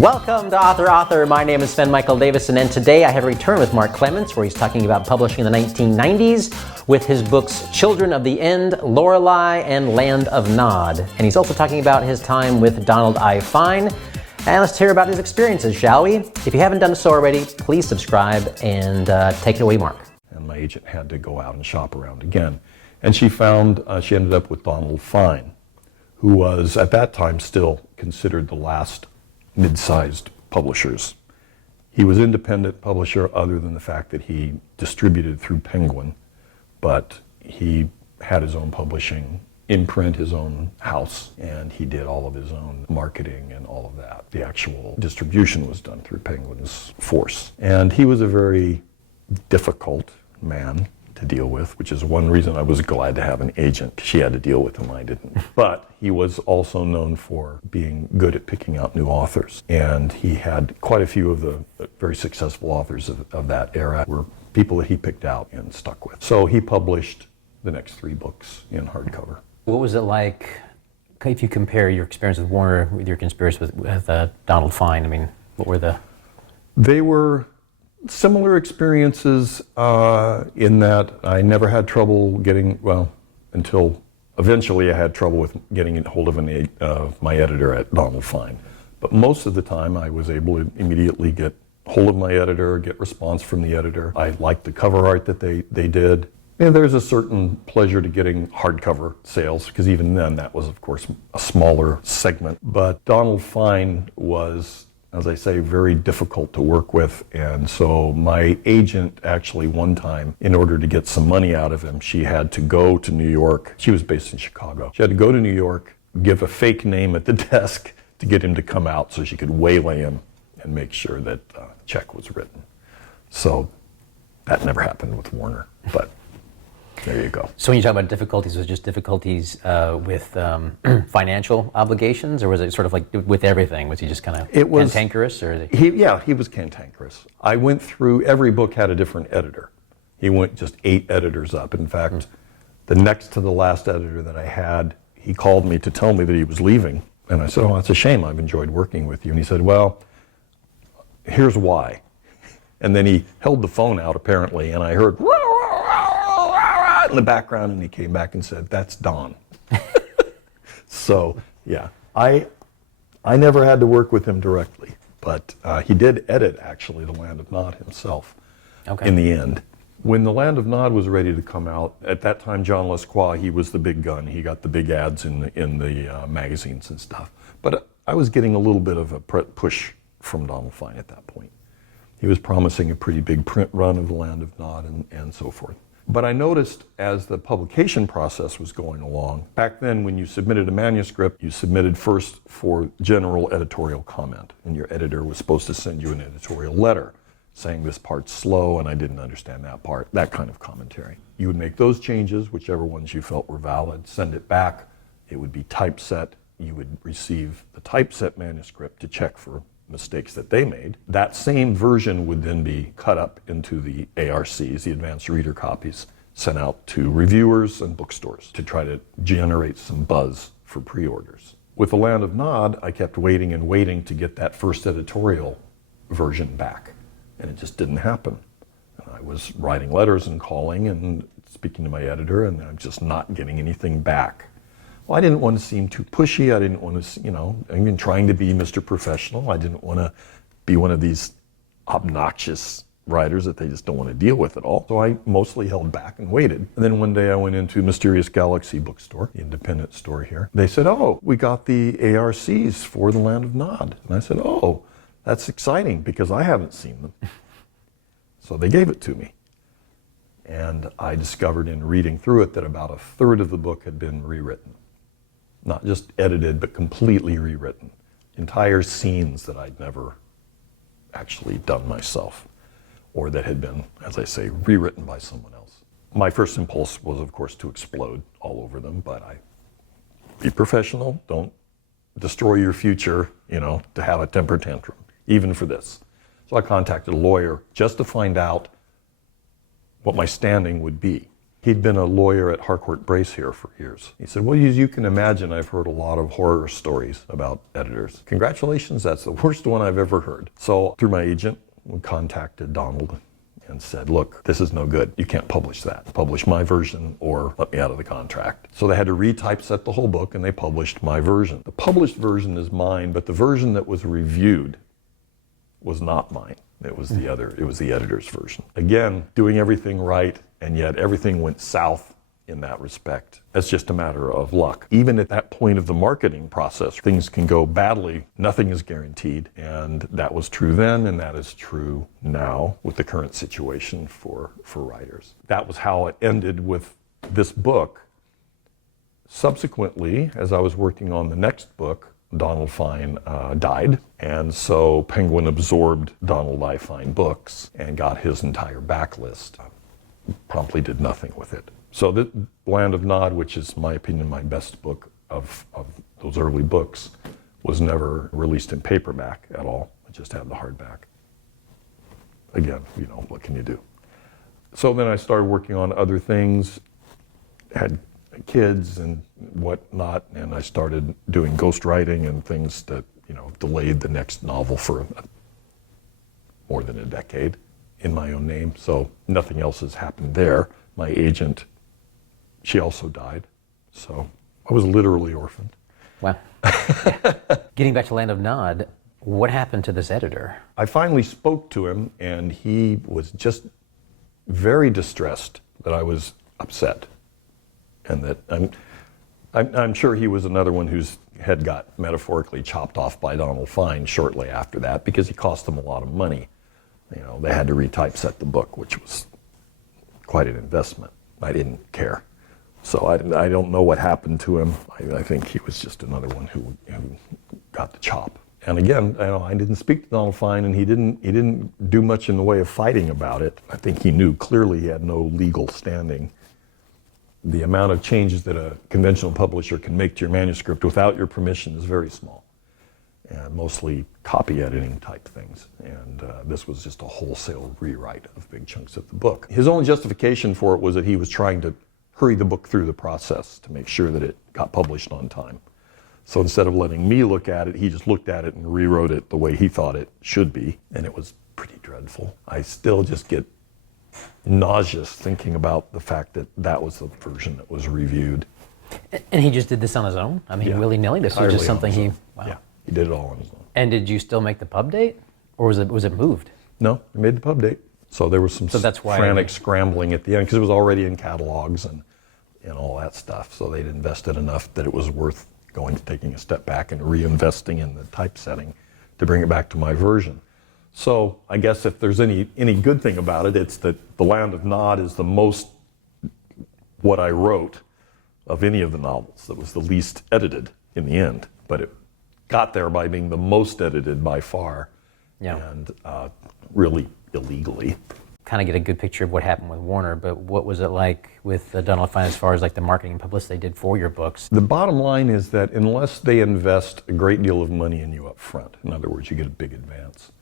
Welcome to Author. My name is Sven Michael Davison, and today I have a return with Mark Clements, where he's talking about publishing in the 1990s with his books Children of the End, Lorelei, and Land of Nod. And he's also talking about his time with Donald I. Fine. And let's hear about his experiences, shall we? If you haven't done so already, please subscribe and take it away, Mark. And my agent had to go out and shop around again. And she found, she ended up with Donald Fine, who was at that time still considered the last mid-sized publishers. He was independent publisher other than the fact that he distributed through Penguin, but he had his own publishing imprint, his own house, and he did all of his own marketing and all of that. The actual distribution was done through Penguin's force. And he was a very difficult man to deal with, which is one reason I was glad to have an agent. She had to deal with him, I didn't. But he was also known for being good at picking out new authors. And he had quite a few of the very successful authors of that era were people that he picked out and stuck with. So he published the next 3 books in hardcover. What was it like, if you compare your experience with Warner with your experience with Donald Fine? I mean, what were the... They were similar experiences in that I never had trouble getting, well, until eventually I had trouble with getting a hold of my editor at Donald Fine. But most of the time I was able to immediately get hold of my editor, get response from the editor. I liked the cover art that they did. And there's a certain pleasure to getting hardcover sales, because even then that was, of course, a smaller segment. But Donald Fine was, as I say, very difficult to work with. And so my agent actually one time, in order to get some money out of him, she had to go to New York. She was based in Chicago. She had to go to New York, give a fake name at the desk to get him to come out so she could waylay him and make sure that a check was written. So that never happened with Warner, but there you go. So when you talk about difficulties, was it just difficulties with financial obligations, or was it sort of like with everything? Was he just kind of cantankerous? Or he was cantankerous. I went through, every book had a different editor. He went just 8 editors up. In fact, the next to the last editor that I had, he called me to tell me that he was leaving. And I said, oh, that's a shame. I've enjoyed working with you. And he said, well, here's why. And then he held the phone out, apparently, and I heard in the background, and he came back and said, that's Don. So, yeah, I never had to work with him directly, but he did edit, actually, The Land of Nod himself in the end. When The Land of Nod was ready to come out, at that time, John Lesquois, he was the big gun. He got the big ads in the magazines and stuff. But I was getting a little bit of a push from Donald Fine at that point. He was promising a pretty big print run of The Land of Nod and so forth. But I noticed as the publication process was going along, back then when you submitted a manuscript, you submitted first for general editorial comment, and your editor was supposed to send you an editorial letter saying this part's slow and I didn't understand that part, that kind of commentary. You would make those changes, whichever ones you felt were valid, send it back, it would be typeset, you would receive the typeset manuscript to check for mistakes that they made. That same version would then be cut up into the ARCs, the advanced reader copies, sent out to reviewers and bookstores to try to generate some buzz for pre-orders. With The Land of Nod, I kept waiting and waiting to get that first editorial version back, and it just didn't happen. And I was writing letters and calling and speaking to my editor, and I'm just not getting anything back. Well, I didn't want to seem too pushy. I didn't want to, I'm trying to be Mr. Professional. I didn't want to be one of these obnoxious writers that they just don't want to deal with at all. So I mostly held back and waited. And then one day I went into Mysterious Galaxy bookstore, the independent store here. They said, oh, we got the ARCs for The Land of Nod. And I said, oh, that's exciting because I haven't seen them. So they gave it to me. And I discovered in reading through it that about a third of the book had been rewritten. Not just edited, but completely rewritten. Entire scenes that I'd never actually done myself, or that had been, as I say, rewritten by someone else. My first impulse was, of course, to explode all over them, but be professional, don't destroy your future, to have a temper tantrum, even for this. So I contacted a lawyer just to find out what my standing would be. He'd been a lawyer at Harcourt Brace here for years. He said, well, you can imagine I've heard a lot of horror stories about editors. Congratulations, that's the worst one I've ever heard. So through my agent, we contacted Donald and said, look, this is no good. You can't publish that. Publish my version or let me out of the contract. So they had to retypeset the whole book and they published my version. The published version is mine, but the version that was reviewed was not mine. It was the editor's version. Again, doing everything right, and yet everything went south in that respect. That's just a matter of luck. Even at that point of the marketing process, things can go badly. Nothing is guaranteed. And that was true then, and that is true now with the current situation for writers. That was how it ended with this book. Subsequently, as I was working on the next book, Donald Fine died, and so Penguin absorbed Donald I. Fine Books and got his entire backlist. Promptly did nothing with it. So the Land of Nod, which is, in my opinion, my best book of those early books, was never released in paperback at all. I just had the hardback. Again, what can you do? So then I started working on other things, had kids and whatnot, and I started doing ghostwriting and things that, delayed the next novel for more than a decade in my own name. So nothing else has happened there. My agent, she also died. So I was literally orphaned. Wow. Getting back to Land of Nod, what happened to this editor? I finally spoke to him, and he was just very distressed that I was upset. And that I'm sure he was another one whose head got metaphorically chopped off by Donald Fine shortly after that, because he cost them a lot of money. They had to retypeset the book, which was quite an investment. I didn't care. So I don't know what happened to him. I think he was just another one who got the chop. And again, I didn't speak to Donald Fine, and he didn't do much in the way of fighting about it. I think he knew clearly he had no legal standing. The amount of changes that a conventional publisher can make to your manuscript without your permission is very small, and mostly copy editing type things. And this was just a wholesale rewrite of big chunks of the book. His only justification for it was that he was trying to hurry the book through the process to make sure that it got published on time. So instead of letting me look at it, he just looked at it and rewrote it the way he thought it should be, and it was pretty dreadful. I still just get nauseous thinking about the fact that that was the version that was reviewed. And he just did this on his own? I mean, Yeah. willy-nilly? This was just something wow. Yeah, he did it all on his own. And did you still make the pub date? Or was it moved? No, he made the pub date. So there was some that's why frantic scrambling at the end, because it was already in catalogs and all that stuff. So they'd invested enough that it was worth taking a step back and reinvesting in the typesetting to bring it back to my version. So I guess if there's any good thing about it, it's that The Land of Nod is the most what I wrote of any of the novels. That was the least edited in the end, but it got there by being the most edited by far, and really illegally. Kind of get a good picture of what happened with Warner, but what was it like with Donald Fine as far as like the marketing and publicity they did for your books? The bottom line is that unless they invest a great deal of money in you up front, in other words, you get a big advance.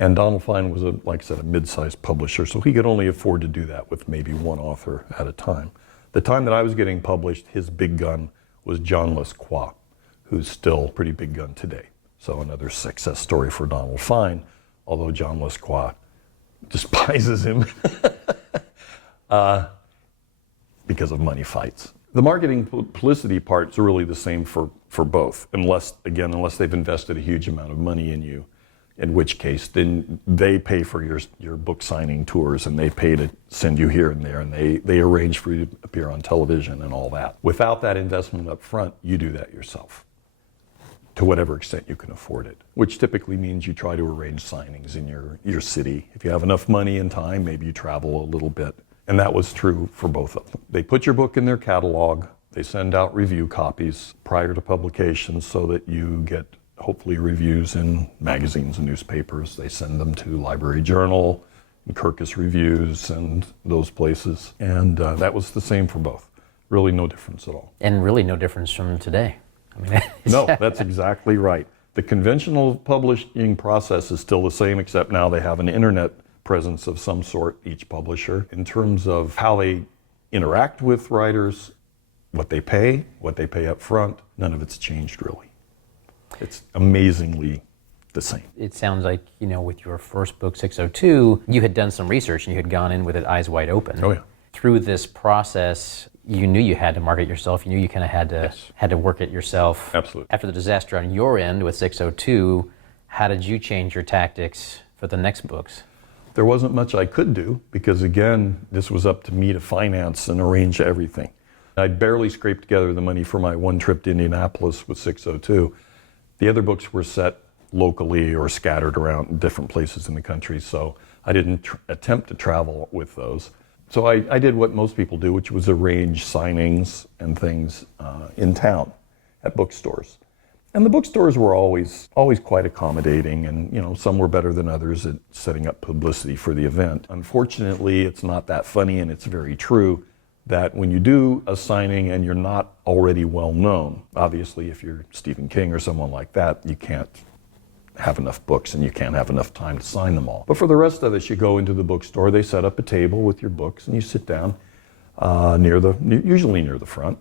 And Donald Fine was, like I said, a mid-sized publisher, so he could only afford to do that with maybe one author at a time. The time that I was getting published, his big gun was John Lesquois, who's still a pretty big gun today. So another success story for Donald Fine, although John Lesquois despises him because of money fights. The marketing publicity part is really the same for both, unless they've invested a huge amount of money in you, in which case then they pay for your book signing tours, and they pay to send you here and there, and they arrange for you to appear on television and all that. Without that investment up front, you do that yourself, to whatever extent you can afford it, which typically means you try to arrange signings in your city. If you have enough money and time, maybe you travel a little bit. And that was true for both of them. They put your book in their catalog. They send out review copies prior to publication so that you get hopefully reviews in magazines and newspapers. They send them to Library Journal and Kirkus Reviews and those places. And that was the same for both. Really no difference at all. And really no difference from today. I mean, no, that's exactly right. The conventional publishing process is still the same, except now they have an internet presence of some sort, each publisher. In terms of how they interact with writers, what they pay up front, none of it's changed really. It's amazingly the same. It sounds like, with your first book, 602, you had done some research and you had gone in with it eyes wide open. Oh yeah. Through this process, you knew you had to market yourself. You knew you kind of had to work it yourself. Absolutely. After the disaster on your end with 602, how did you change your tactics for the next books? There wasn't much I could do because, again, this was up to me to finance and arrange everything. I barely scraped together the money for my one trip to Indianapolis with 602. The other books were set locally or scattered around in different places in the country, so I didn't attempt to travel with those. So I did what most people do, which was arrange signings and things in town at bookstores. And the bookstores were always quite accommodating, and some were better than others at setting up publicity for the event. Unfortunately, it's not that funny, and it's very true that when you do a signing and you're not already well known, obviously if you're Stephen King or someone like that, you can't have enough books and you can't have enough time to sign them all. But for the rest of us, you go into the bookstore, they set up a table with your books and you sit down usually near the front,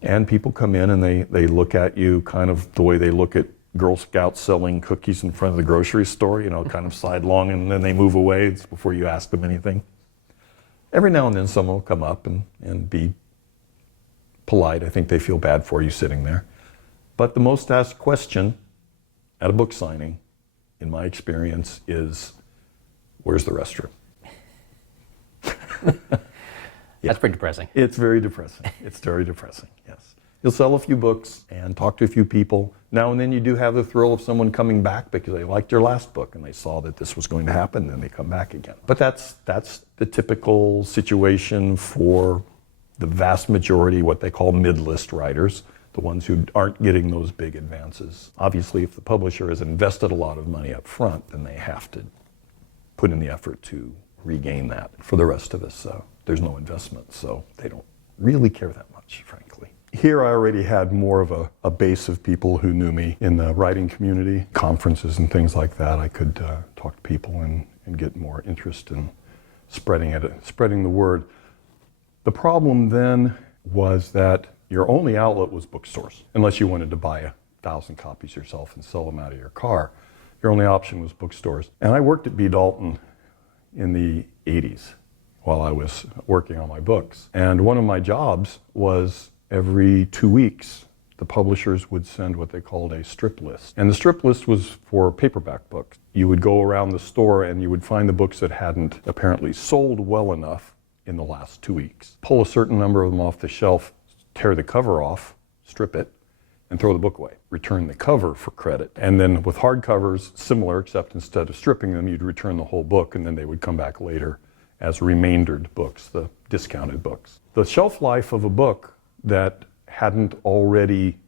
and people come in and they look at you kind of the way they look at Girl Scouts selling cookies in front of the grocery store, kind of sidelong, and then they move away before you ask them anything. Every now and then someone will come up and be polite. I think they feel bad for you sitting there. But the most asked question at a book signing, in my experience, is, where's the restroom? That's pretty depressing. It's very depressing. It's very depressing, yes. You'll sell a few books and talk to a few people. Now and then you do have the thrill of someone coming back because they liked your last book and they saw that this was going to happen, and then they come back again. But that's the typical situation for the vast majority, what they call mid-list writers, the ones who aren't getting those big advances. Obviously, if the publisher has invested a lot of money up front, then they have to put in the effort to regain that. For the rest of us, there's no investment, so they don't really care that much, frankly. Here I already had more of a base of people who knew me in the writing community, conferences and things like that. I could talk to people and get more interest in spreading the word. The problem then was that your only outlet was bookstores. Unless you wanted to buy 1,000 copies yourself and sell them out of your car, your only option was bookstores. And I worked at B. Dalton in the 80s while I was working on my books. And one of my jobs was every 2 weeks, the publishers would send what they called a strip list. And the strip list was for paperback books. You would go around the store and you would find the books that hadn't apparently sold well enough in the last 2 weeks. Pull a certain number of them off the shelf, tear the cover off, strip it, and throw the book away. Return the cover for credit. And then with hardcovers, similar, except instead of stripping them, you'd return the whole book, and then they would come back later as remaindered books, the discounted books. The shelf life of a book that hadn't already,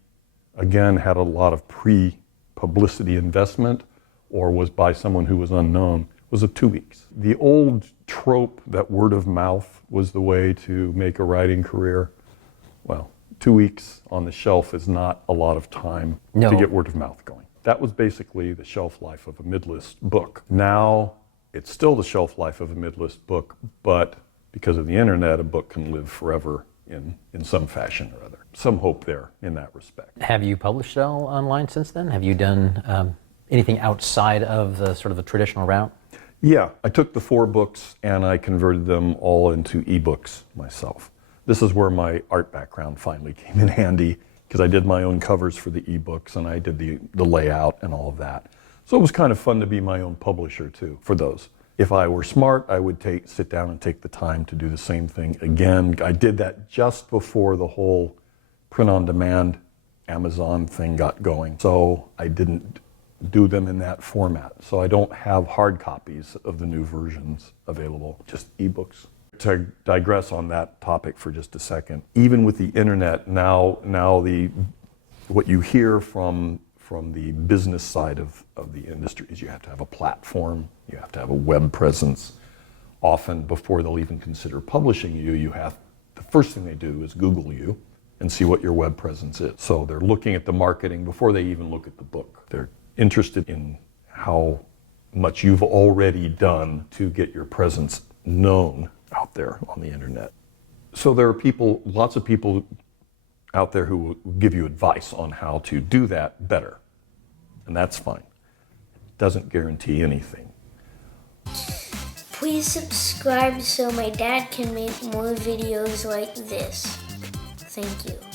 again, had a lot of pre-publicity investment or was by someone who was unknown was of 2 weeks. The old trope that word of mouth was the way to make a writing career, well, 2 weeks on the shelf is not a lot of time to get word of mouth going. That was basically the shelf life of a mid-list book. Now, it's still the shelf life of a mid-list book, but because of the internet, a book can live forever in some fashion or other. Some hope there in that respect. Have you published all online since then? Have you done anything outside of the sort of the traditional route? Yeah, I took the 4 books and I converted them all into ebooks myself. This is where my art background finally came in handy, because I did my own covers for the ebooks and I did the layout and all of that. So it was kind of fun to be my own publisher too for those. If I were smart, I would sit down and take the time to do the same thing again. I did that just before the whole print-on-demand Amazon thing got going. So I didn't do them in that format. So I don't have hard copies of the new versions available, just ebooks. To digress on that topic for just a second, even with the internet, now what you hear from the business side of the industry is you have to have a platform, you have to have a web presence. Often before they'll even consider publishing you, the first thing they do is Google you and see what your web presence is. So they're looking at the marketing before they even look at the book. They're interested in how much you've already done to get your presence known out there on the internet. So there are people, lots of people out there who will give you advice on how to do that better. And that's fine. It doesn't guarantee anything. Please subscribe so my dad can make more videos like this. Thank you.